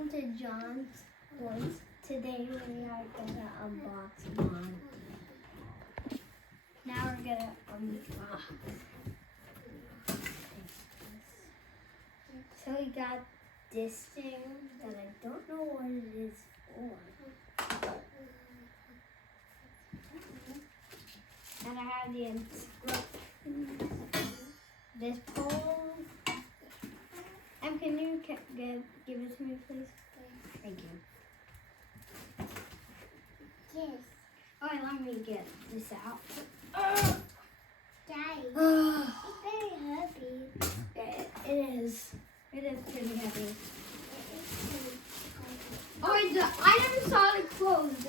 welcome to John's Voice. Today we are gonna unbox Monty. Now we're gonna unbox. So we got this thing that I don't know what it is for. And I have the instructions. This pole. Can you give it to me, please? Thank you. Yes. Alright, let me get this out. Daddy, it's very heavy. It is. It is pretty heavy. Oh, I never saw the clothes.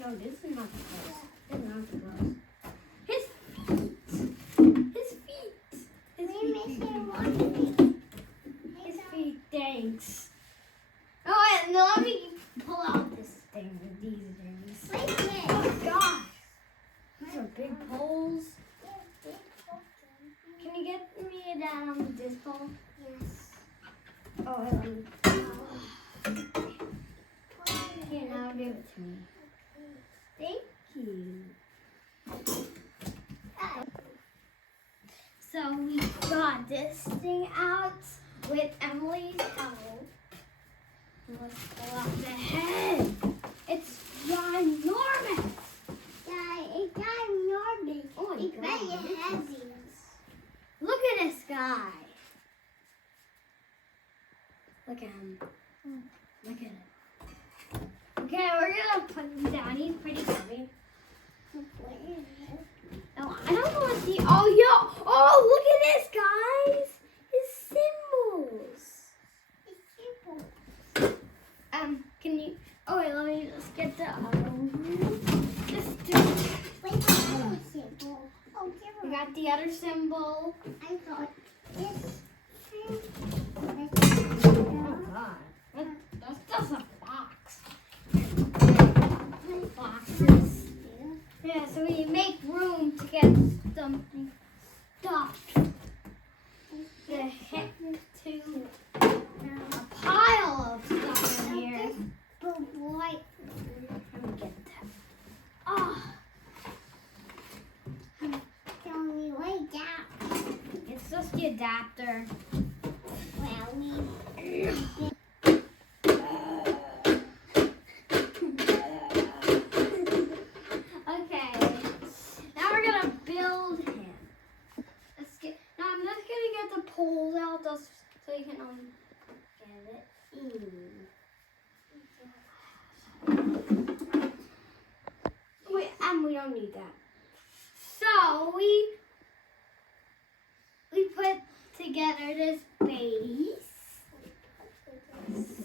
No, this is not the clothes. This is not the clothes. His feet. His feet. His feet. His feet. Thanks. Oh, wait, no, let me pull out this thing. These things. Oh gosh. These are big poles. Can you get me that this pole? yes. Oh, wait, let me. Here, now give it to me. Thank you. So we got this thing out with Emily's help. Let's pull out the head. It's ginormous. Daddy, it's ginormous. Oh my It's God. very heavy. Look at this guy. Look at him. Look at him. Okay, we're gonna put him down. He's pretty heavy. Oh, I don't know what the. Oh, look at this, guys. His symbols. Can you? Oh wait, let me just get the other one. Just do it. Wait, another symbol. Oh, We got the other symbol. I got this. Oh God, that's just a box. Boxes. Yeah, so we make room to get something stuffed. The heck to a pile of stuff in here. But white. Let me get that. Oh, Tell me way down. it's just the adapter. Well, we. Okay, now we're gonna build him. Now I'm just gonna get the poles out just so you can get it in. Wait, we don't need that. So we put together this base.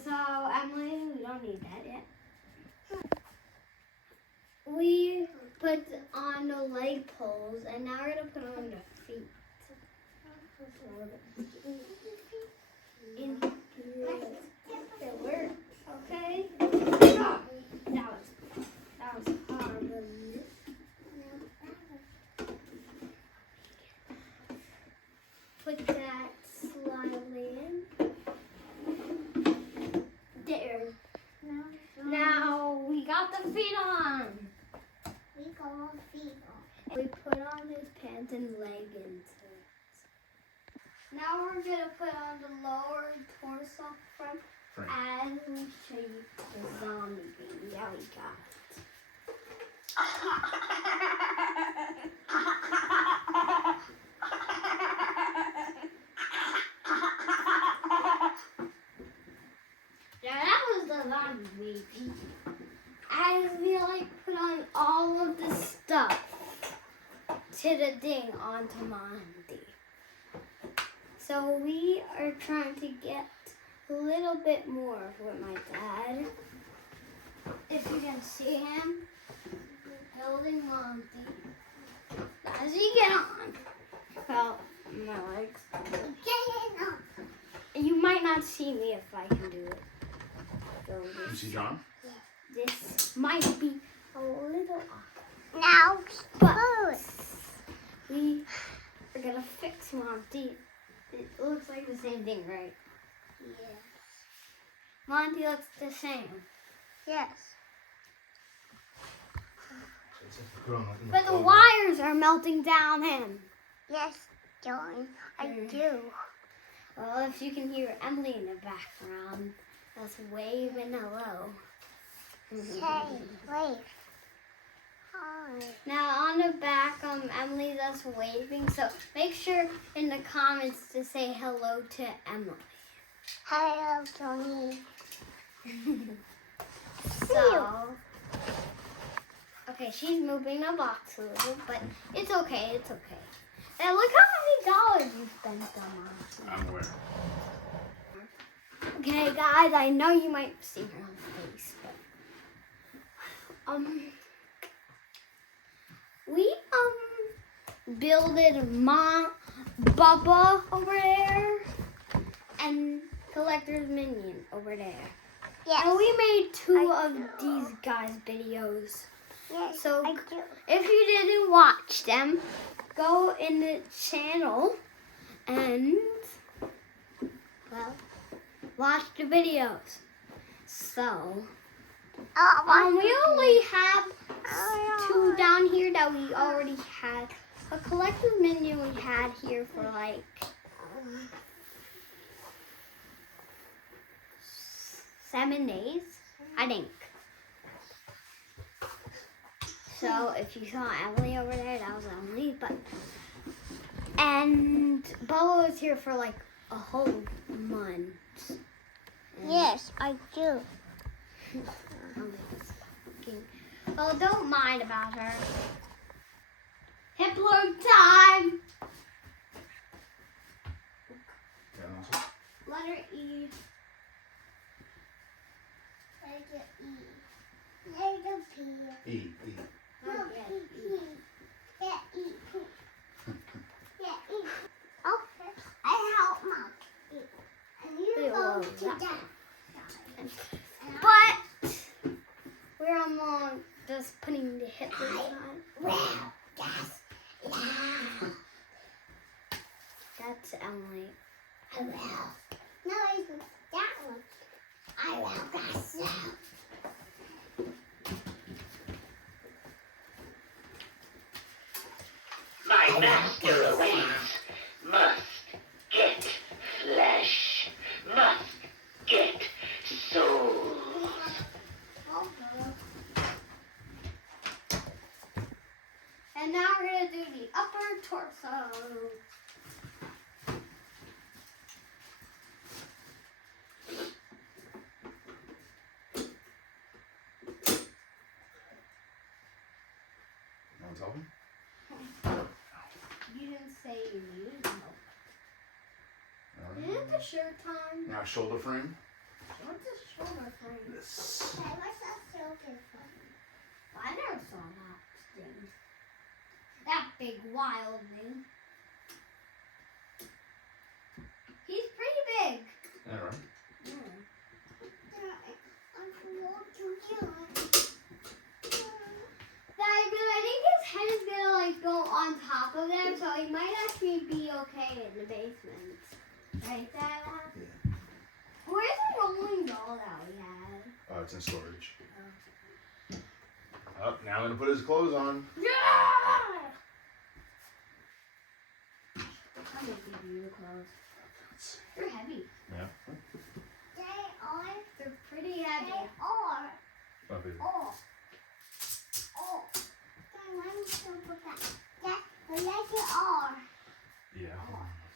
So Emily, we don't need that yet. We put on the leg poles, and now we're gonna put on the feet. In here. It works, okay? That was hard. Put that slightly in. There. Now we got the feet on. We go feet on. We put on his pants and leggings. Now we're gonna put on the lower torso front and we show you the zombie baby that we got. Yeah, that was the zombie baby. As we put on all of the stuff to the thing onto Monty. So we are trying to get a little bit more with my dad. If you can see him building Monty. As you get on, well, my legs. You might not see me if I can do it. So You see John? this might be a little awkward. Now, But we are gonna fix Monty. It looks like the same thing, right? yeah. Monty looks the same. Yes. But the wires are melting down him. Yes, John. I do. Well, if you can hear Emily in the background, that's waving hello. Say, wave. Hi. Now on the back, Emily that's waving. So make sure in the comments to say hello to Emily. Hello, Johnny. So, okay, she's moving the box a little, but it's okay. It's okay. And look how many dollars you spent on Monty. I'm aware. Okay, guys, I know you might see her face, but we builded Bubba over there and Collector's Minion over there. Yes. And we made two of these guys' videos. Yes, So I do. if you didn't watch them, go in the channel and, well, watch the videos. So, we only have two down here that we already had. A collector's minion we had here for like 7 days, I think. So if you saw Emily over there, that was Emily. And Bella was here for like a whole month. Yes, I do. Oh, don't mind about her. Hip load time. Letter E. Letter E. Letter P. E. No, Not yet. P. Yeah, E. Yeah, E. Okay. I help Mom. And you go to that. But we're on just putting the hip load on. Well, that's loud. That's Emily. I will. No, it's that one. I will. That's loud. My masquerades must get flesh, must get soul. And now we're going to do the upper torso. No one's helping? You didn't say you needed help. Alright. Isn't the shirt time? Now shoulder frame. What's the shoulder frame? This. Okay, what's that silver from? I never saw that thing. That big wild thing. He's pretty big. Alright. I think his head is gonna like go on top of them, so he might actually be okay in the basement. Right, Dad? Yeah. Where's the rolling doll that we had? Oh, it's in storage. Oh, now I'm gonna put his clothes on. Yeah! I'm gonna give you the clothes. They're heavy. Yeah. They're pretty heavy. Love it. Yeah.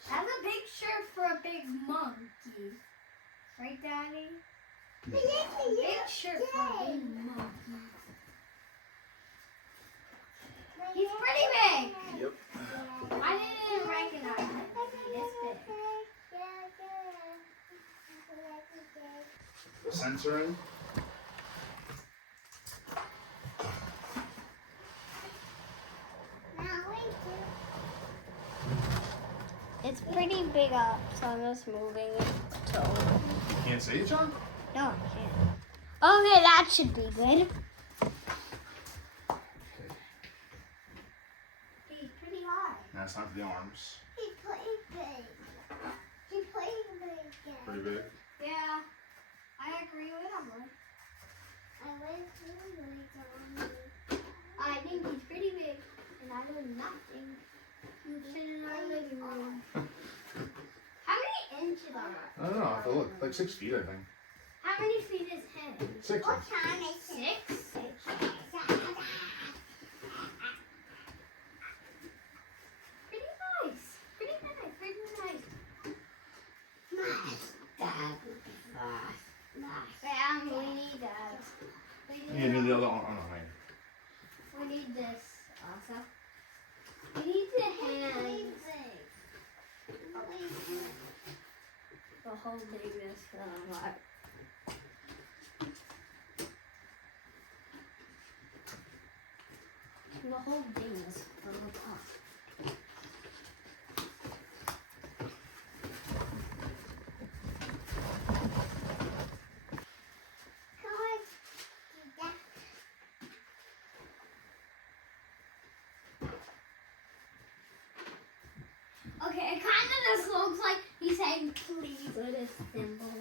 That's a big shirt for a big monkey. Right, Daddy? Big shirt for a big monkey. He's pretty big. Yep. I didn't recognize him. This big. Censoring. It's pretty big up, so I'm just moving it. So. You can't see it, John? No, I can't. Okay, that should be good. He's pretty high. Now it's time for the arms. He's pretty big. Pretty big. Yeah. I where you at, Emily? I went to I think he's pretty big, and I know nothing. You sit in our living room. How many inches are I don't know. I have to look. Like 6 feet, I think. How many feet is him? 6. What time is it? 6? Pretty nice. Pretty nice. Pretty nice. Yeah, we need that. You need the other one. Oh, no, man. We need this also. We need the hands. The whole thing is like. The whole thing is up. Okay, it kind of just looks like he's saying please with a symbol.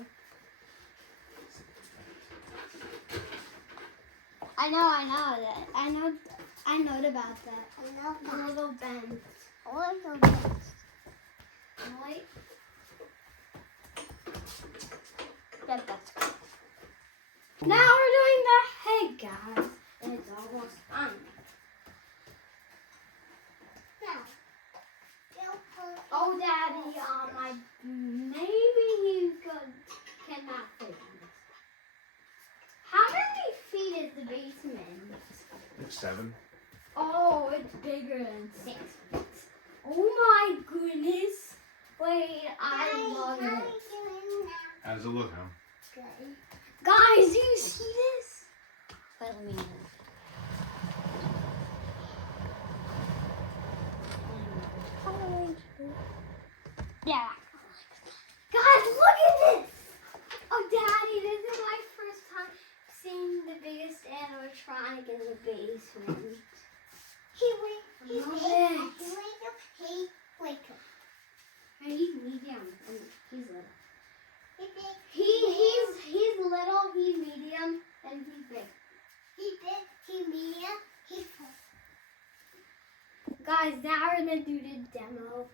I know that. I know about that. A little bend. Wait. Yep, that's cool. Now we're doing the head, guys. It's almost done. Oh, Daddy, maybe he cannot fit in this. How many feet is the basement? It's 7. Oh, it's bigger than 6 feet. Oh my goodness. Wait, I love it. How does it look, huh? Guys, do you see this? Wait, let me Yeah. Guys, look at this! Oh, Daddy, this is my first time seeing the biggest animatronic in the basement. He's medium and he's little. He's little, he's medium, and he's big. Guys, now we're gonna do the demo.